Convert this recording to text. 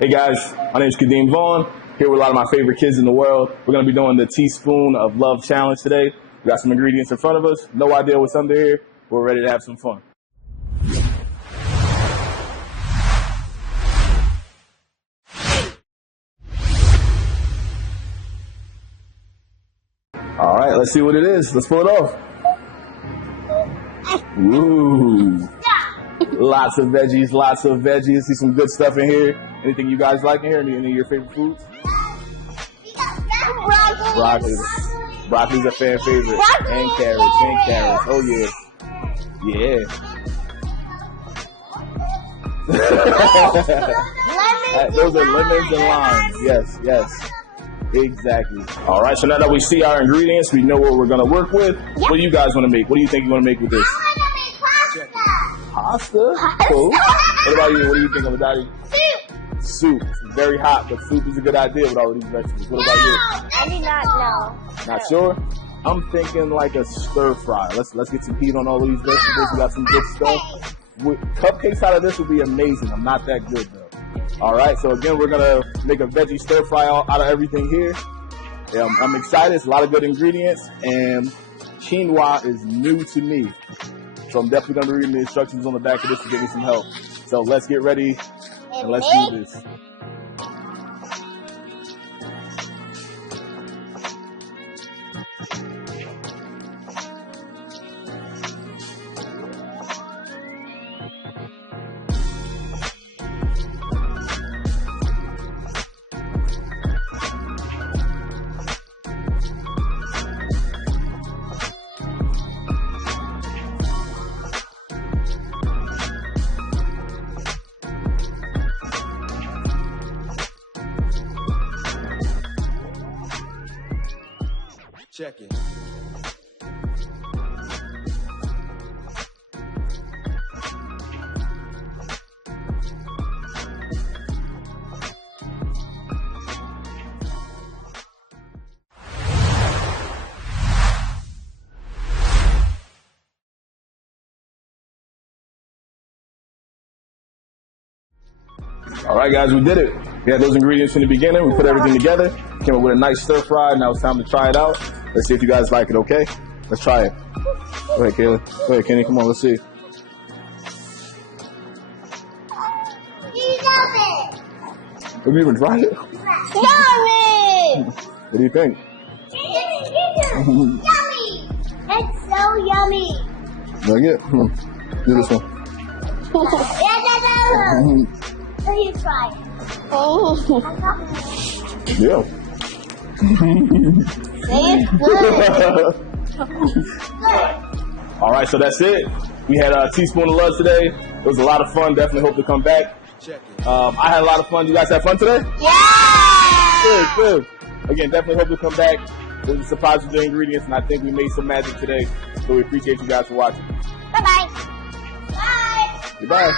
Hey guys, my name is Kadeem here with a lot of my favorite kids in the world. We're going to be doing the Teaspoon of Love Challenge today. We got some ingredients in front of us. No idea what's under here. We're ready to have some fun. All right, let's see what it is. Let's pull it off. Ooh. Lots of veggies, lots of veggies. See some good stuff in here. Anything you guys like in here? Any of your favorite foods? Broccoli. Broccoli's a fan favorite. And carrots. Oh yeah. Yeah. Those are lemons and limes. Yes. Exactly. All right, so now that we see our ingredients, we know what we're going to work with. Yep. What do you guys want to make? What do you think you want to make with this? I want to make pasta. Pasta? Cool. What about you? What do you think of it, Daddy? Soup. It's very hot, but soup is a good idea with all of these vegetables. What about you? I do not know. Not sure? I'm thinking like a stir-fry. Let's get some heat on all of these vegetables. We got some good stuff. Cupcakes out of this would be amazing. I'm not that good, though. All right, so again, we're going to make a veggie stir-fry out of everything here. I'm excited. It's a lot of good ingredients, and quinoa is new to me. So I'm definitely going to be reading the instructions on the back of this to give me some help. So let's get ready, and let's do this. Check it. All right, guys, we did it. We had those ingredients in the beginning. We put everything together. Came up with a nice stir fry. Now it's time to try it out. Let's see if you guys like it, okay? Let's try it. Go ahead, Kayla. Go ahead, Kenny. Come on, let's see. Have you even tried it? Yummy! What do you think? Yummy! It's so yummy. Like it? Do this one. Let me try. Yeah. It's good. All right, so that's it. We had a teaspoon of love today. It was a lot of fun. Definitely hope to come back. I had a lot of fun. You guys have fun today? Yeah! Good. Again, definitely hope to come back. It was a surprise with the ingredients, and I think we made some magic today. So we appreciate you guys for watching. Bye-bye. Bye. Goodbye.